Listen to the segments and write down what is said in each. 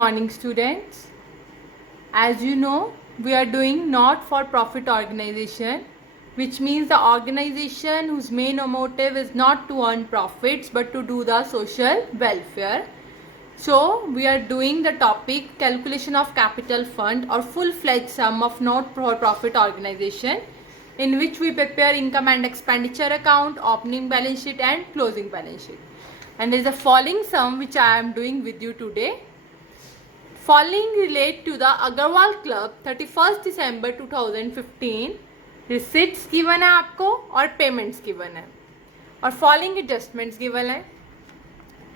Morning students. As you know, we are doing not for profit organization, which means the organization whose main motive is not to earn profits but to do the social welfare. So we are doing the topic calculation of capital fund or full-fledged sum of not for profit organization, in which we prepare income and expenditure account, opening balance sheet and closing balance sheet. And there is a following sum which I am doing with you today. Following relate to the Agarwal club 31 दिसंबर 2015. Receipts given है आपको और payments given है और following adjustments given है.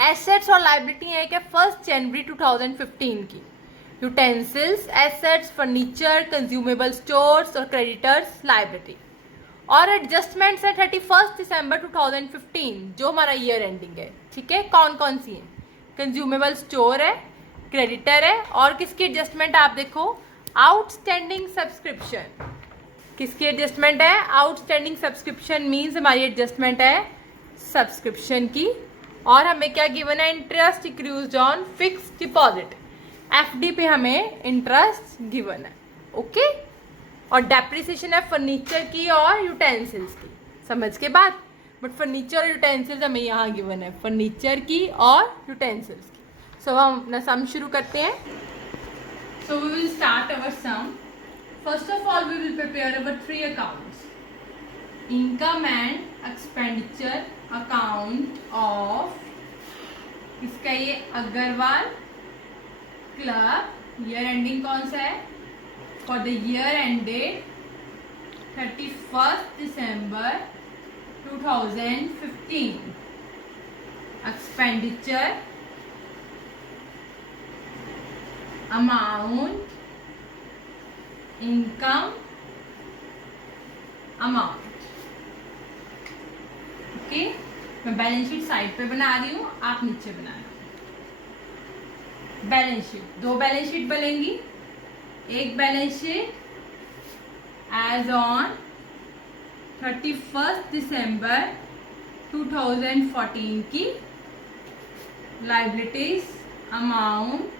Assets और liability है क्या 1 जनवरी 2015 की. Utensils, assets, furniture, consumable stores और क्रेडिटर्स लाइबिलिटी. और एडजस्टमेंट्स है 31 दिसंबर 2015 जो हमारा ईयर एंडिंग है. ठीक है, कौन कौन सी है? कंज्यूमेबल स्टोर है, क्रेडिटर है और किसकी एडजस्टमेंट आप देखो, आउटस्टैंडिंग सब्सक्रिप्शन. किसकी एडजस्टमेंट है? आउटस्टैंडिंग सब्सक्रिप्शन मींस हमारी एडजस्टमेंट है सब्सक्रिप्शन की. और हमें क्या गिवन है? Interest accrued on fixed deposit. FD पे हमें इंटरेस्ट गिवन है. ओके. और डेप्रिसिएशन है फर्नीचर की और यूटेंसिल्स की. समझ के बाद, बट फर्नीचर और यूटेंसिल्स हमें यहाँ गिवन है, फर्नीचर की और यूटेंसिल्स की. सो हम अपना सम शुरू करते हैं. So we will start our sum. First of all we will prepare our 3 accounts. Income and expenditure account of इसका ये अग्रवाल क्लब. ईयर एंडिंग कौन सा है? फॉर द ईयर एंडेड 31 दिसंबर 2015. Expenditure amount, income amount. Okay. मैं balance sheet side पे बना रही हूँ, आप नीचे बनाना. बैलेंस शीट, 2 बैलेंस शीट बनेंगी. एक बैलेंस शीट एज ऑन 31 दिसंबर 2014 की. Liabilities amount,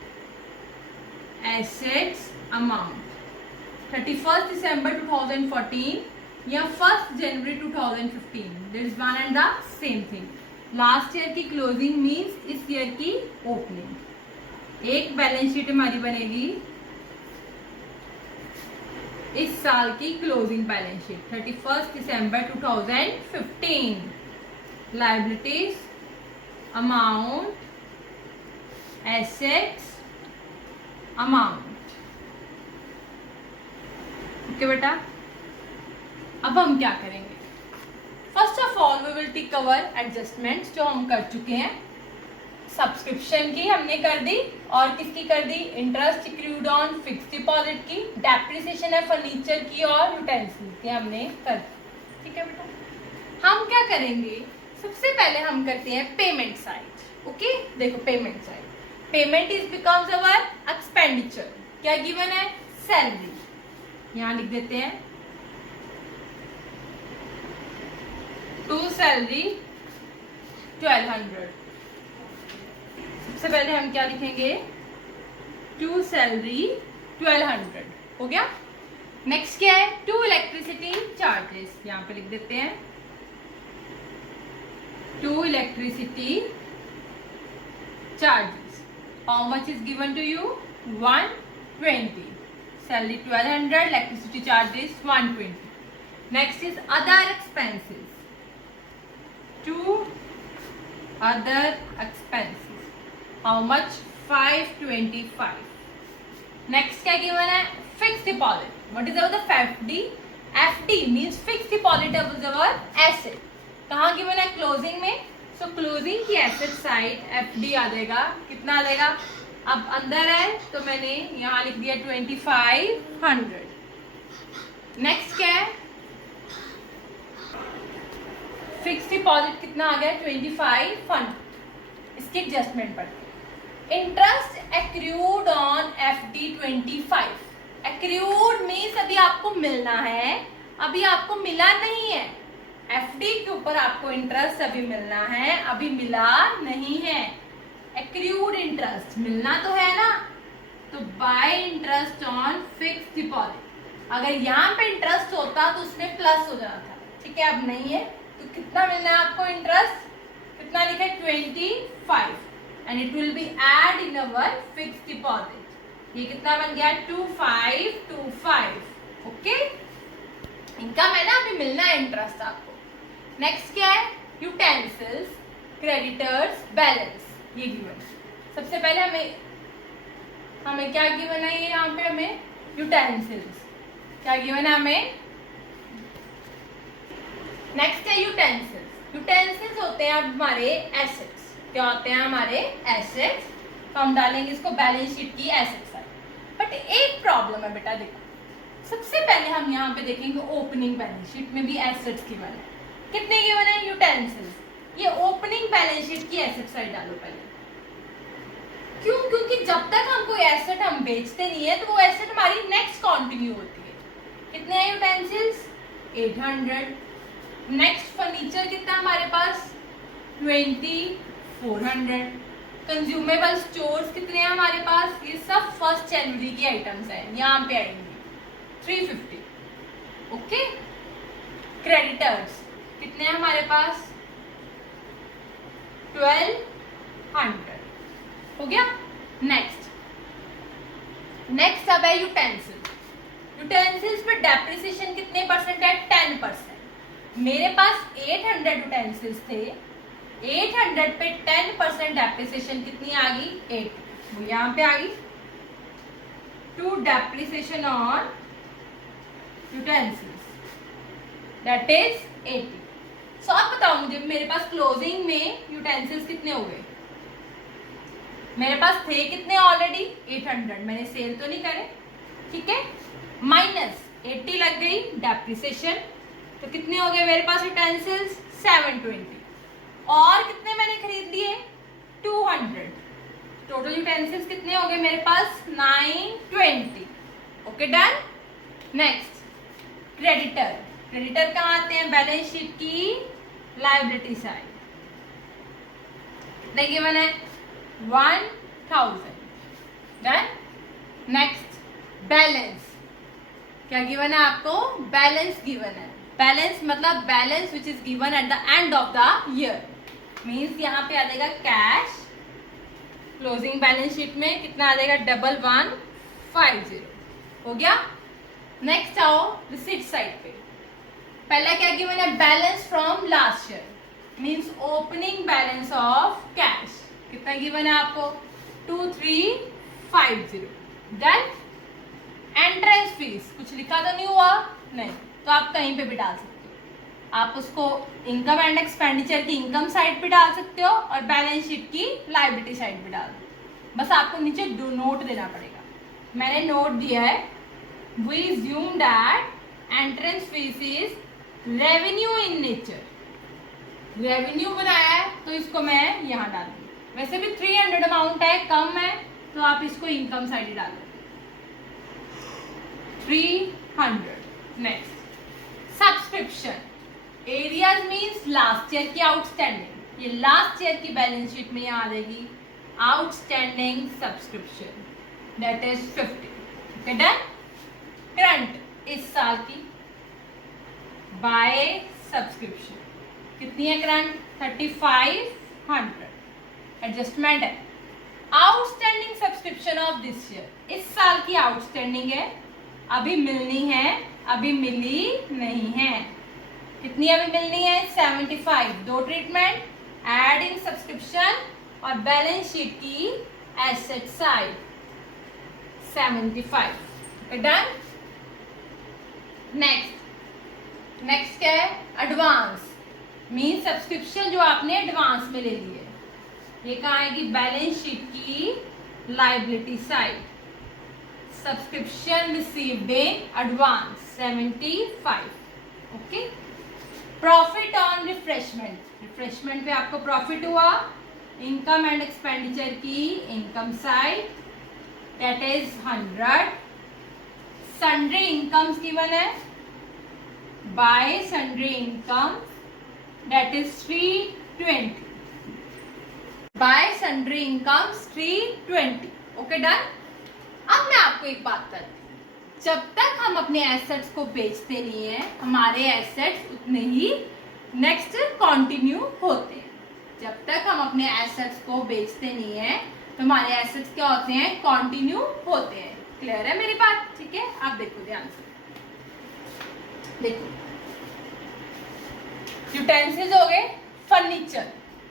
assets amount. 31 दिसंबर 2014 या 1 जनवरी 2015, this is one and the same thing. Last year की क्लोजिंग मीन्स इस ईयर की ओपनिंग. एक बैलेंस शीट हमारी बनेगी इस साल की क्लोजिंग बैलेंस शीट 31 दिसंबर 2015. Liabilities amount, assets amount. Okay बेटा. अब हम क्या करेंगे? First of all we will take our adjustments जो हम कर चुके हैं. सब्सक्रिप्शन की हमने कर दी और किसकी कर दी? Interest accrued on fixed deposit की. डेप्रिसिएशन है फर्नीचर की और यूटेंसिल्स की हमने कर दी. ठीक है बेटा. हम क्या करेंगे? सबसे पहले हम करते हैं पेमेंट साइड. ओके. देखो payment side, payment is becomes our expenditure. क्या गिवन है? सैलरी. यहां लिख देते हैं टू सैलरी 1200. सबसे पहले हम क्या लिखेंगे? To salary 1200. हो गया. नेक्स्ट क्या है? To electricity charges. यहां पे लिख देते हैं to electricity charges. How much is given to you? 120. Salary 1200, electricity charges 120. Next is other expenses. 2 other expenses. How much? 525. Next क्या given है? Fixed deposit. What is our FD? FD means fixed deposit of our asset. कहाँ given है? Closing में. सो closing की asset side FD आ जाएगा. कितना आ जाएगा? अब अंदर है तो मैंने यहाँ लिख दिया 2500. नेक्स्ट क्या है? फिक्स डिपॉजिट कितना आ गया? 2500. इसकी एडजस्टमेंट पड़ती. Interest accrued on FD 25. Accrued means अभी आपको मिलना है, अभी आपको मिला नहीं है. एफडी के ऊपर आपको इंटरेस्ट अभी मिलना है, अभी मिला नहीं है. एक्रूड इंटरेस्ट मिलना तो है ना, तो bye interest on fix deposit. अगर यहाँ पे इंटरेस्ट होता तो उसमें प्लस हो जाता था, ठीक है, अब नहीं है, तो कितना मिलना है आपको इंटरेस्ट, कितना लिखा है 25, and it will be add in our fix deposit. ये कितना बन गया 2525, ओके। इनकम है ना, अभी मिलना है इंटरेस्ट आपको। नेक्स्ट क्या है, यूटेंसिल्स, क्रेडिटर्स, बैलेंस, ये गिवन। सबसे पहले हमें क्या गिवन है, ये यहाँ पे हमें यूटेंसिल्स क्या गिवन है हमें। नेक्स्ट है यूटेंसिल्स। यूटेंसिल्स होते हैं हमारे एसेट्स। क्या होते हैं हमारे एसेट्स, तो हम डालेंगे इसको बैलेंस शीट की एसेट साइड। बट एक प्रॉब्लम है बेटा, देखो सबसे पहले हम यहाँ पे देखेंगे ओपनिंग बैलेंस शीट में भी एसेट्स गिवन है। कितने गिवन है यूटेंसिल्स, ये ओपनिंग बैलेंस शीट की एसेट साइड डालो पहले। क्यों, क्योंकि जब तक हम कोई एसेट हम बेचते नहीं है तो वो एसेट हमारी नेक्स्ट कंटिन्यू होती है। कितने हैं यूटेंसिल्स 800। नेक्स्ट फर्नीचर कितना हमारे पास 2400। कंज्यूमेबल स्टोर्स कितने हैं हमारे पास, ये सब 1 जनवरी की आइटम्स हैं, यहाँ पे आएंगे 350, ओके। क्रेडिटर्स कितने हैं हमारे पास 1200, हो गया। नेक्स्ट अब है यूटेंसिल्स। यूटेंसिल्स पे डेप्रिसिएशन कितने परसेंट है 10%। मेरे पास 800 यूटेंसिल्स थे, 800 पे 10% डेप्रिसिएशन कितनी आ गई 80, वो यहाँ पे आ गई। To depreciation on utensils that is 80। So आप बताओ मुझे, मेरे पास क्लोजिंग में यूटेंसिल्स कितने हो गए, मेरे पास थे कितने ऑलरेडी 800, मैंने सेल तो नहीं करे, ठीक है, माइनस 80 लग गई डेप्रिसिएशन, तो कितने हो गए मेरे पास यूटेंसिल्स 720, और कितने मैंने खरीद लिए 200, टोटल यूटेंसिल्स कितने हो गए मेरे पास 920, okay done. Next creditor. Creditor कहाँ आते हैं, बैलेंस शीट की लायबिलिटी साइड। कितने गिवन है 1000, डन। नेक्स्ट बैलेंस, क्या गिवन है आपको, बैलेंस गिवन है। बैलेंस मतलब balance which is given at the end of the year, means यहाँ पे आ जाएगा कैश। क्लोजिंग बैलेंस शीट में कितना आ जाएगा 1150, हो गया। नेक्स्ट आओ रिसीट साइड पे। पहला क्या गिवन है, balance from last year, means opening balance of cash. कितना गिवन है आपको 2350, डन। एंट्रेंस फीस, कुछ लिखा तो नहीं हुआ, नहीं, तो आप कहीं पे भी डाल सकते हो। आप उसको इनकम एंड एक्सपेंडिचर की इनकम साइड पे डाल सकते हो और बैलेंस शीट की लायबिलिटी साइड पे डाल दो, बस आपको नीचे नोट देना पड़ेगा। मैंने नोट दिया है, we assume that entrance fees is revenue in nature. Revenue बनाया है तो इसको मैं यहाँ डाल दूँ, वैसे भी 300 अमाउंट है, कम है, तो आप इसको इनकम साइड ही डाल दो 300। Next subscription. Areas means last year की आउटस्टैंडिंग, ये लास्ट ईयर की बैलेंस शीट में यहाँ आ जाएगी outstanding subscription that is 50, okay done. Current इस साल की बाय सब्सक्रिप्शन कितनी है करंट 3500, एडजस्टमेंट है। Outstanding subscription of this year, इस साल की आउटस्टैंडिंग है, अभी मिलनी है, अभी मिली नहीं है, कितनी अभी मिलनी है 75, दो ट्रीटमेंट, एडिंग सब्सक्रिप्शन और बैलेंस शीट की एसेट साइड 75, डन। नेक्स्ट क्या है, एडवांस, मीन सब्सक्रिप्शन जो आपने एडवांस में ले ली है, ये कहाँ आएगी बैलेंस शीट की liability side. Subscription received in advance 75, okay. Profit on refreshment, refreshment पे आपको प्रॉफिट हुआ, इनकम एंड एक्सपेंडिचर की income side that is 100। Sundry incomes given है, by sundry income that is 320, by sundry incomes 320। Okay done. अब मैं आपको एक बात करती हूँ, जब तक हम अपने एसेट्स को बेचते नहीं है हमारे एसेट्स उतने ही नेक्स्ट कंटिन्यू होते हैं। जब तक हम अपने एसेट्स को बेचते नहीं है तो हमारे एसेट्स क्या होते हैं, कंटिन्यू होते हैं। क्लियर है मेरी बात? ठीक है, आप देखो ध्यान से, देखो यूटेंसिल्स हो गए, फर्नीचर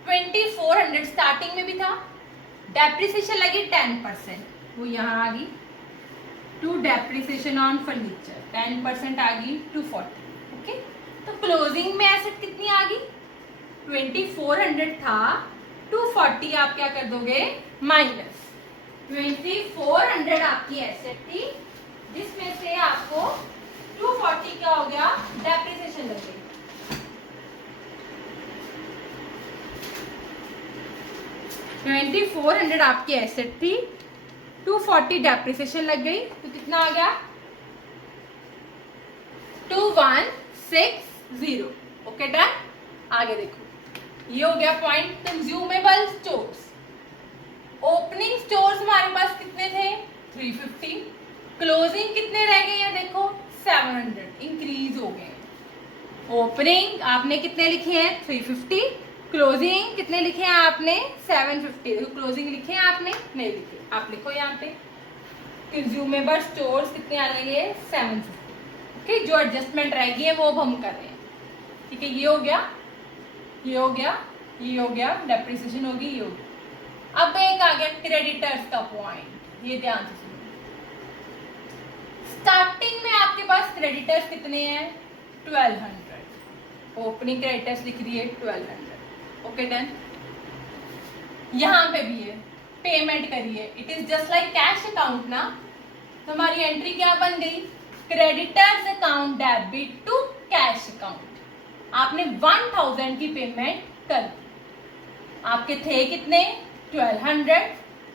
2400 स्टार्टिंग में भी था, डेप्रिसिएशन लगी 10%, वो यहाँ आ गई टू डेप्रिसिएशन ऑन फर्नीचर 10% आ गई 240। ओके, तो क्लोजिंग में एसेट कितनी आ गई, 2400 था, 240 आप क्या कर दोगे माइनस। 2400 आपकी एसेट थी जिसमें से आपको 240 क्या हो गया, डेप्रिसिएशन लग गई। $2400 आपकी एसेट थी, 240 डेप्रिसिएशन लग गई, तो कितना आ गया 2160। Okay done. आगे देखो, ये हो गया point consumable stores. Opening stores हमारे पास कितने थे 350, क्लोजिंग कितने रह गए हैं देखो 700, इंक्रीज हो गए। ओपनिंग आपने कितने लिखे हैं 350, क्लोजिंग कितने लिखे हैं आपने 750। देखो क्लोजिंग लिखे हैं आपने, नहीं लिखे, आप लिखो यहाँ पे कंज्यूमेबल स्टोर्स कितने आ जाएंगे 750। ओके, जो एडजस्टमेंट रहेगी है वो अब हम कर रहे हैं। ठीक है, ये हो गया, ये हो गया, ये हो गया, डेप्रिसिएशन होगी, ये हो गया। अब एक आ गया क्रेडिटर्स का पॉइंट, ये ध्यान से सुनो। स्टार्टिंग में आपके पास क्रेडिटर्स कितने हैं 1200, ओपनिंग क्रेडिटर्स लिख रही है 1200। Okay done. यहां पे भी है पेमेंट करिए, it is just like cash account ना, तो हमारी एंट्री क्या बन गई, creditors account debit to cash account. आपने 1000 की पेमेंट कर दी, आपके थे कितने 1200,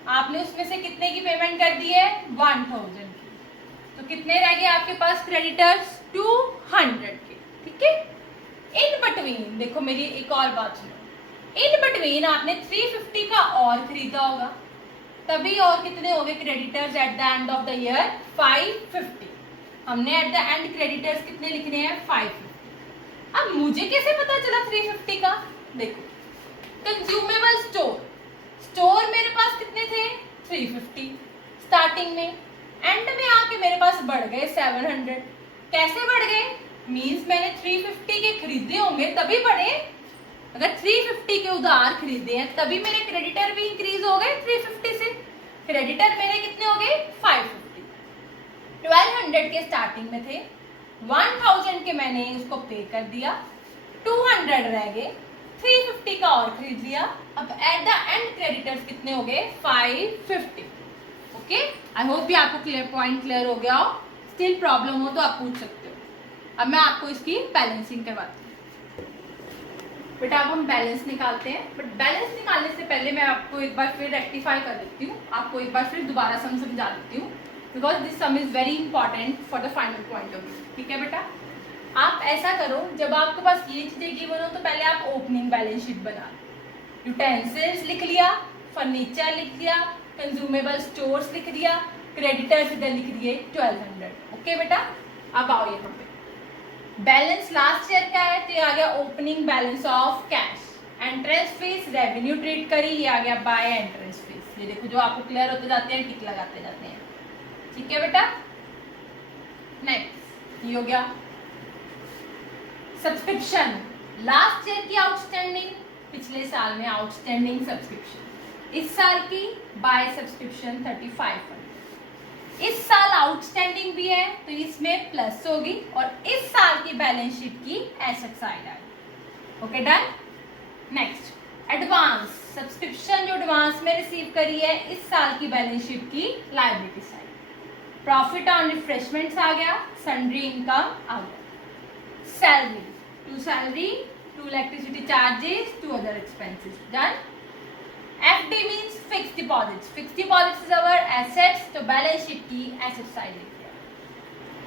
आपने उसमें से कितने की पेमेंट कर दी है 1000 की, तो कितने रह गए आपके पास क्रेडिटर्स 200 के। ठीक है, इन बिटवीन देखो मेरी एक और बात सुनो, इन बिटवीन आपने 350 का और खरीदा होगा, तभी और कितने हो गए creditors at the end of the year 550। हमने एट द एंड क्रेडिटर्स कितने लिखने हैं 550। अब मुझे कैसे पता चला 350 का, देखो कंज्यूमेबल स्टोर, स्टोर मेरे पास कितने थे 350 स्टार्टिंग में, एंड में आके मेरे पास बढ़ गए 700। कैसे बढ़ गए, मींस मैंने 350 के खरीदे होंगे तभी बढ़े। अगर 350 के उधार खरीदे हैं तभी मेरे क्रेडिटर भी इंक्रीज हो गए 350 से। क्रेडिटर मेरे कितने हो गए 550, 1200 के स्टार्टिंग में थे, 1000 के मैंने उसको पे कर दिया, 200 रह गए, 350 का और खरीद लिया। अब एट द एंड क्रेडिटर्स कितने हो गए 550। ओके, आई होप भी आपको क्लियर पॉइंट क्लियर हो गया हो। स्टिल प्रॉब्लम हो तो आप पूछ सकते हो। अब मैं आपको इसकी बैलेंसिंग करवाती हूँ। बेटा अब हम बैलेंस निकालते हैं, बट बैलेंस निकालने से पहले मैं आपको एक बार फिर रेक्टिफाई कर देती हूँ, आपको एक बार फिर दोबारा सम समझा देती हूँ, because this some is very important for the final point of view. ठीक है बेटा, आप ऐसा करो, जब आपके पास ये चीजें गिवन हो तो पहले आप ओपनिंग बैलेंस शीट बना लो। यूटेंसिल्स लिख लिया, फर्नीचर लिख लिया, कंज्यूमेबल स्टोर्स लिख दिया, क्रेडिटर्स इधर लिख दिए 1200। ओके बेटा, अब आओ यहाँ पे बैलेंस लास्ट ईयर का है, तो ये आ गया opening balance of cash, entrance fees revenue treat करी, ये आ गया बाय एंट्रेंस फीस। ये देखो जो आपको क्लियर होते जाते हैं टिक लगाते जाते हैं। ठीक है बेटा, नेक्स्ट ये हो गया सब्सक्रिप्शन, लास्ट ईयर की आउटस्टैंडिंग, पिछले साल में आउटस्टैंडिंग सब्सक्रिप्शन, इस साल की बाय सब्सक्रिप्शन 3500। इस साल आउटस्टैंडिंग भी है तो इसमें प्लस होगी, और इस साल की बैलेंस शीट की एसेट साइड आएगी। Okay done. Next advance subscription, जो एडवांस में रिसीव करी है इस साल की बैलेंस शीट की liability side. Profit on refreshments आ गया, सन्ड्री इनकम आ गया, salary to salary, to electricity charges, to other expenses. Done. FD means fixed deposits. Fixed deposits is our assets, तो बैलेंस शीट की एसेट साइड लिख दिया।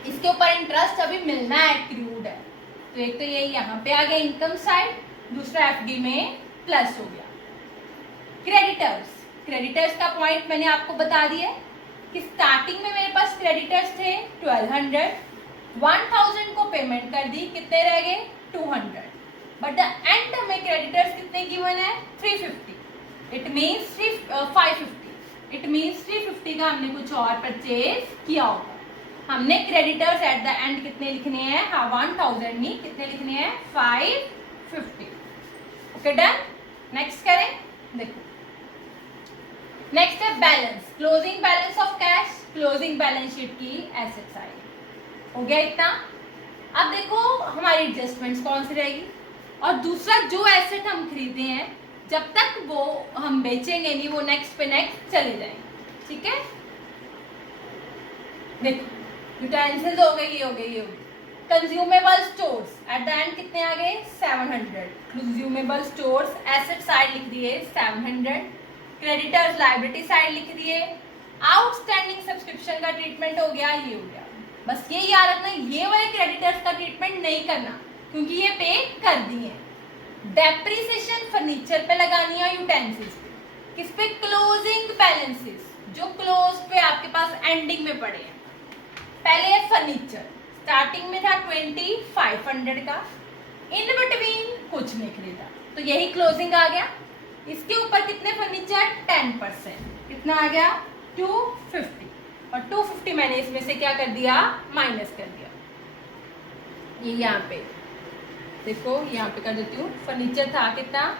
इसके ऊपर इंटरेस्ट अभी मिलना है, एक्रूड है, तो एक तो ये यहाँ पे आ गया इनकम साइड, दूसरा FD में प्लस हो गया। क्रेडिटर्स का पॉइंट मैंने आपको बता दिया कि स्टार्टिंग में मेरे पास क्रेडिटर्स थे 1200, 1000 को पेमेंट कर दी, कितने रह गए 200, बट द एंड में क्रेडिटर्स कितने गिवन है 350, इट मीन्स 550, इट मीन्स 350 का हमने कुछ और परचेज किया होगा। हमने क्रेडिटर्स एट द एंड कितने लिखने हैं, 1000 में कितने लिखने हैं 550। Okay done. नेक्स्ट करें, देखो नेक्स्ट है balance, closing balance of cash, closing balance sheet की एसेट साइड। हो गया इतना। अब देखो हमारी एडजस्टमेंट्स कौन सी रहेगी, और दूसरा जो एसेट हम खरीदे हैं जब तक वो हम बेचेंगे नहीं वो नेक्स्ट पे नेक्स्ट चले जाएंगे। ठीक है, देखो यूटेंसिल्स हो गई, ये हो गई, ये हो गई। Consumable stores at the end कितने आ गए 700, कंज्यूमेबल स्टोर्स एसेट साइड लिख दिए 700, क्रेडिटर्स लायबिलिटी साइड लिख दिए, आउटस्टैंडिंग सब्सक्रिप्शन का ट्रीटमेंट हो गया, ये हो गया। बस ये याद रखना, ये वाले क्रेडिटर्स का ट्रीटमेंट नहीं करना क्योंकि ये पे कर दिए। डेप्रिसिएशन फर्नीचर पे लगानी है, यूटेंसिल्स पे, किस पे, क्लोजिंग बैलेंसेस, जो क्लोज पे आपके पास एंडिंग में पड़े हैं। पहले है फर्नीचर, स्टार्टिंग में था 2500 का, इन बिटवीन कुछ नहीं खरीदा तो यही क्लोजिंग आ गया। इसके ऊपर कितने फर्नीचर 10%, कितना आ गया 250, और 250 मैंने इसमें से क्या कर दिया माइनस कर दिया। ये यहाँ पे देखो, यहाँ पे कर देती हूँ, फर्नीचर था कितना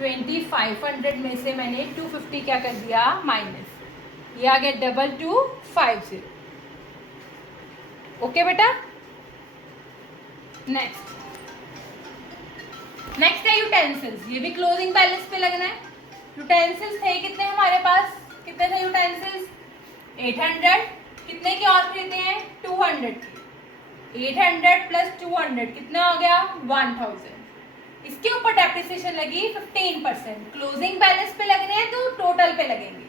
2500 में से मैंने 250 क्या कर दिया माइनस, ये आ गया 2250। ओके बेटा। नेक्स्ट है यूटेंसिल्स, ये भी क्लोजिंग बैलेंस पे लगना है। यूटेंसिल्स थे कितने हमारे पास, कितने थे यूटेंसिल्स 800, कितने के और खरीदे हैं 200 के, 800 प्लस 200 कितना हो गया 1000। इसके ऊपर डेप्रिसिएशन लगी 15%, क्लोजिंग बैलेंस पे लगने हैं तो टोटल पे लगेंगे।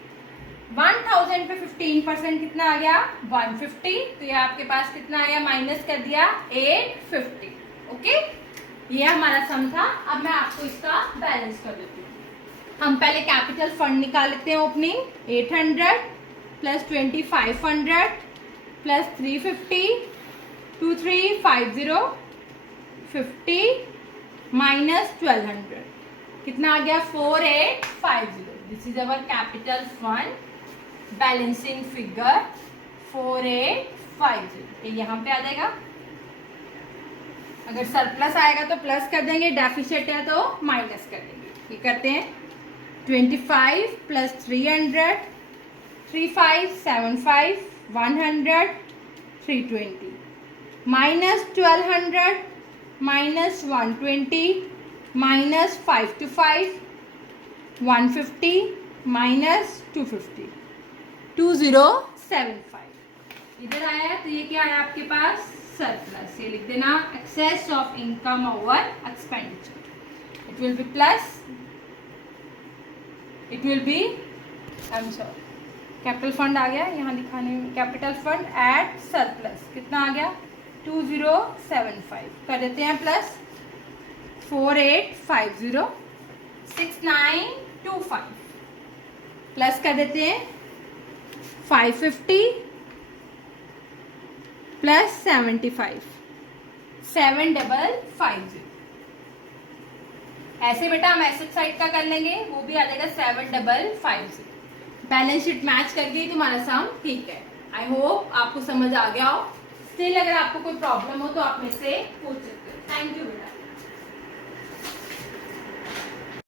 1000 पे 15% कितना आ गया 150, तो ये आपके पास कितना आया माइनस कर दिया 850। ओके, ये हमारा सम था। अब मैं आपको इसका बैलेंस कर देती हूँ। हम पहले कैपिटल फंड निकाल लेते हैं, ओपनिंग 800 प्लस 2500 प्लस 350 2350 50 माइनस 1200 कितना आ गया 4850। This is our capital fund balancing figure 4850। ये यहाँ पे आ जाएगा। अगर सरप्लस आएगा तो प्लस कर देंगे, डेफिसिट है तो माइनस कर देंगे। ये करते हैं 25 plus 300 3575 100 320 minus 1200 minus 120 minus 525 150 minus 250 2075। इधर आया तो ये क्या आया आपके पास सरप्लस। ये लिख देना excess of income over expenditure. It will be plus, it will be I am sorry capital fund आ गया यहाँ दिखाने में, कैपिटल फंड एट सरप्लस कितना आ गया 2075 कर देते हैं प्लस 4850 6925 प्लस कर देते हैं 550 प्लस 75 7550। ऐसे बेटा हम एसेट साइड का कर लेंगे, वो भी आ जाएगा 7550। बैलेंस शीट मैच कर गई तुम्हारा सम, ठीक है। आई होप आपको समझ आ गया हो। स्टिल अगर आपको कोई प्रॉब्लम हो तो आप मेरे से पूछ सकते हो।